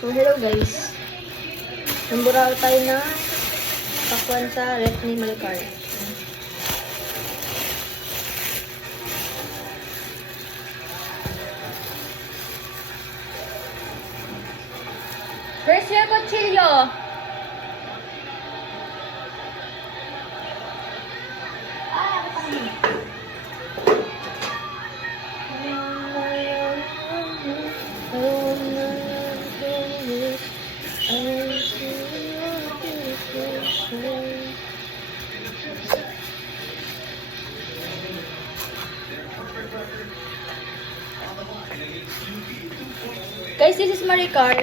So, hello guys. Namburaw tayo na pakwan sa ref ni Maricar. Where's your kutsilyo? Guys, this is Maricar.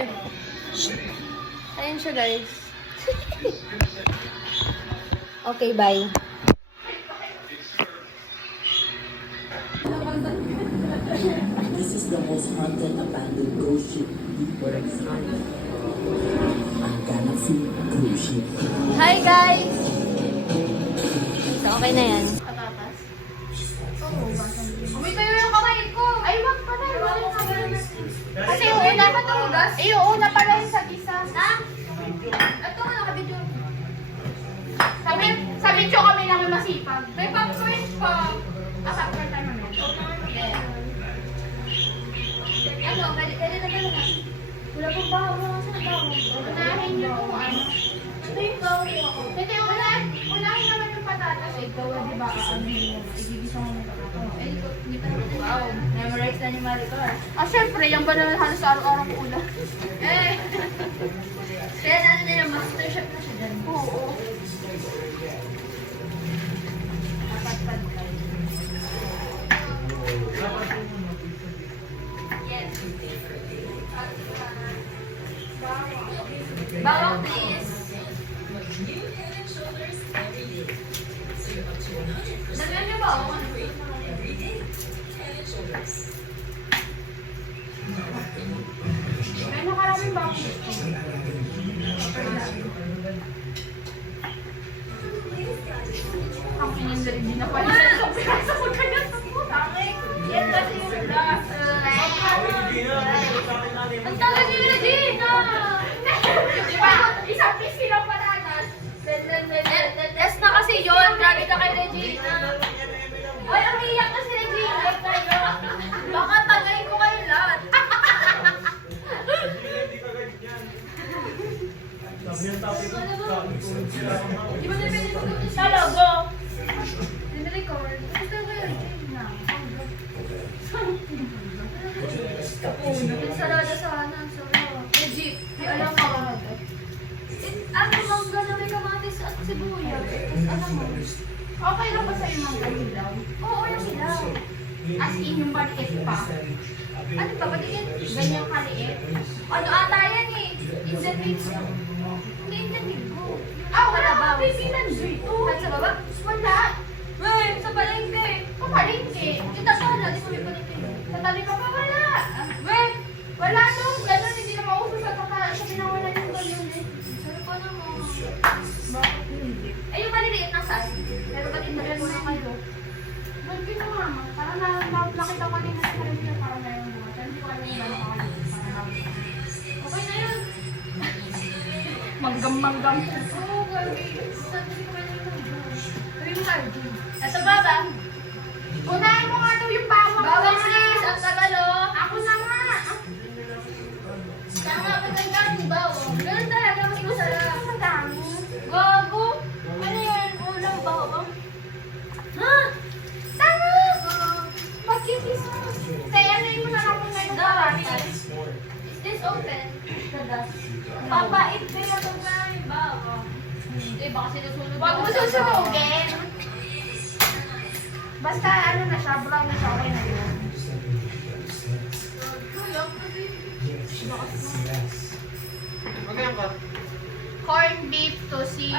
Ayan siya, guys. Okay, bye. This is the most haunted abandoned ghost ship ever explored. Ang Galaxy Cruise Ship. Hi, guys! So, okay na yan. Patatas? Oo, basang din. Umay tayo yung kamay ko! Ay, wag pa tayo. Kasi yung una matugas? Eh, yung una pala yung sa isa. Ha? Ito nga, nakabidyo. Sa video kami namin masipag. May popcorn pa. Popcorn tayo namin. Yeah. Ano, pwede na gano'n na. Wala pong bahaw na kasi nagbahaw. Unahin niyo kung ano. Ito yung gawin ako. Ito yung unahin naman yung patatas. Ikaw, di ba, igigisa mo yung patatas. Hindi pa naman. Wow, memorize na ni Maricar. Syempre, yan ba naman halos araw-araw ko ulan? Kaya na nila, master chef na siya dyan. Oo. Dapat tayo. Yes. Bawang, please. Lagyan niyo ba ako? May nakaraming ba ako? Ang pinindari din na pala. Ang pinasa ko kanya sa puta. Yan kasi yung last. Ang tagal ni Regina! Diba? Isang piece lang patatas. Yes na kasi yun. Grabe ka kay Regina. Ay, ang iyak na si Regina. Baka tagayin ko kayo lahat. Di ba na pwede mo sa logo? Record. Ito ko yung Regina. Sarada sana. Legit. Di alam mo. Ano mangga na may kamatis at sibuyas. Alam mo. Okay lang ba sa'yo mangga hilaw? Oo, yung hilaw. As in yung maliit pa. Ano ba? Pati yan? Ganyang kaliit? Ano ata yan eh? Indian mix. Hindi Indian mix. Wala ba? Pilipinan dito. Saan sa baba? Wala. Well, sa palengke. Sa palengke? Kita sa wala. Di sa may palengke. Sa tali pa pa wala. Well, wala nung gano'n. Hindi na mauso sa pinawalan yung gano'n eh. Pero paano mo? Bakit hindi? Eh, yung maliliit na saan? Pero ba't indagan mo na kayo? Ba't pinamama? Parang nakita ko kanina sa palengke. Parang na yung bukas. Hindi ko alam yung gano'n kayo. Okay na yun. Manggam-manggam. Oo, gabi. Hindi ko alam yung gano'n. Sabi mo kayo, Jim. Ito ba ba? Unahin mo nga daw yung bawang. Bawang sis, ang tagal o. Ako na nga. Tama, maganda yung bawang. Ganun talaga, mas masarap. Ang dami. Gago. Ano yan? Ulang bawang. Ha? Tama! Pag-kiss mo. Kaya na mo na lang ngayon bawang. Is this open? Papait ko yung itong yung bawang. Hindi, baka sinusunod. Huwag mo susunugin. Basta ano na siya, brown na siya, okay na yun. Corn beef, tocino.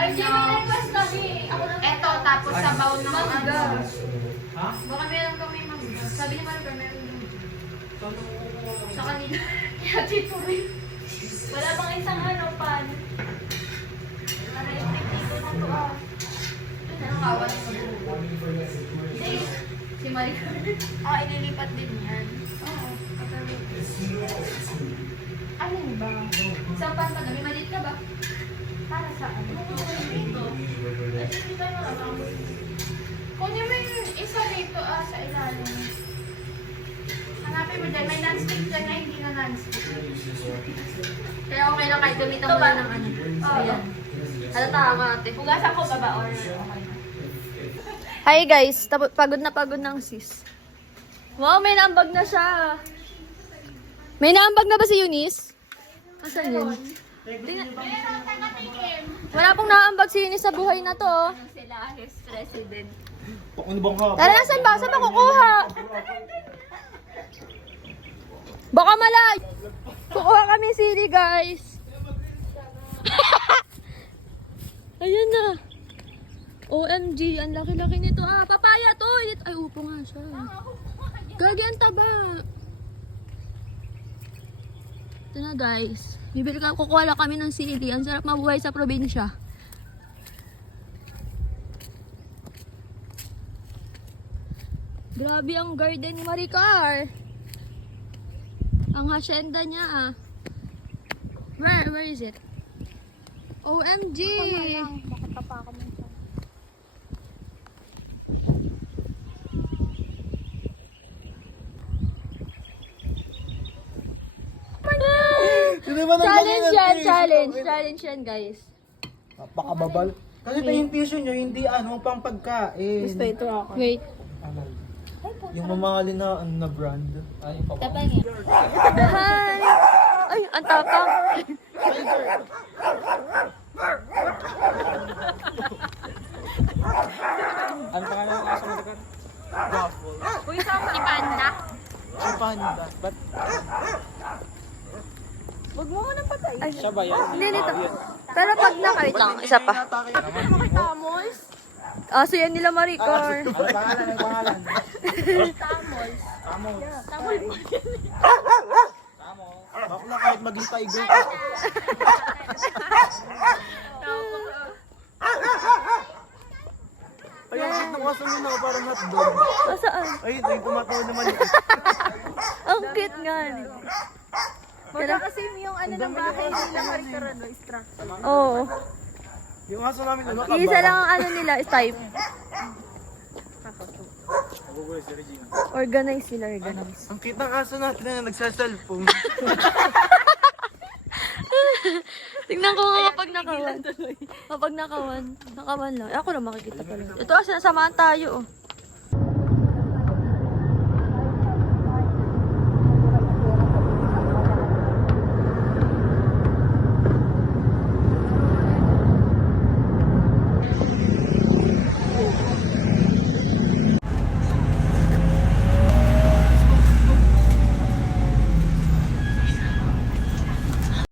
Eto, tapos sabaw ng mangga. Baka meron kami mangga. Sabi ni Marga, meron din. Sa kanila. Kaya tito rin. Wala bang isang pan? Para yung dito na to ah. Anong kawan mo? Si Maricar. Ililipat din yan. Oo. Alin ba? Sa pantalon, may maliit ka ba? Para sa ano? Kunin mo yung isa dito sa ilalim. Hanapin mo dyan. May non-stick dyan na hindi na non-stick. Kaya okay lang kahit gamitan mo na ng ano. Ayan. Halata ka ate. Hugasan ko ba ba or okay na? Hi guys, pagod na ang sis. Wow, may naambag na siya. May naambag na ba si Eunice? Asan yun? Meron, tagatikim. Wala pong naambag si Eunice sa buhay na to. Sila, his president. Ano bang haba? Tara, saan ba? Saan ba kukuha? Baka malay. Kukuha kami sili guys. Ayan na. OMG, ang laki-laki nito. Ah, papaya to. Ay, upo nga siya. Gagi, ang taba. Ito na guys. Kukuha lang kami ng sili. Ang sarap mabuhay sa probinsya. Grabe ang garden ni Maricar. Ang hacienda niya ah. Where is it? OMG! Bakit pa ako minsan? Hindi ba Challenge yan guys. Napakababal. Kasi ito yung tissue nyo, hindi ano, pang pagkain. ito ako. Wait. Ano? Yung mamahalin na, ano, na brand. Ay, Hi! Ay, ang tapang. Ano pangalan ng aso mo ito? Gospel. Uy, sama. Si Panda. Si Panda. Ba't Huwag mo nang patay. Ay, siya ba yan? hindi nito. Pero pag nakita, isa pa. Aso yan nila Maricar. Ano pangalan? Ano pangalan? Tamols. Tamos. Tamols. Tamos. Bakla kahit maging tiger ka. Ay, ang cute ng aso nyo na, parang hotdog. Saan? Ay, ito yung tumatawa naman. Ang cute nga. Pero, Kasi yung ano ng bahay nila Maricar, oo. Yung aso namin, ano, Isa lang ang ano nila, is type. Organize sila, organize. Ang cute ng aso natin na nagsa-cellphone. Tingnan ko nga kapag nakawan. Kapag nakawan lang. Ako lang makikita pala. Ito, sinasamahan tayo oh.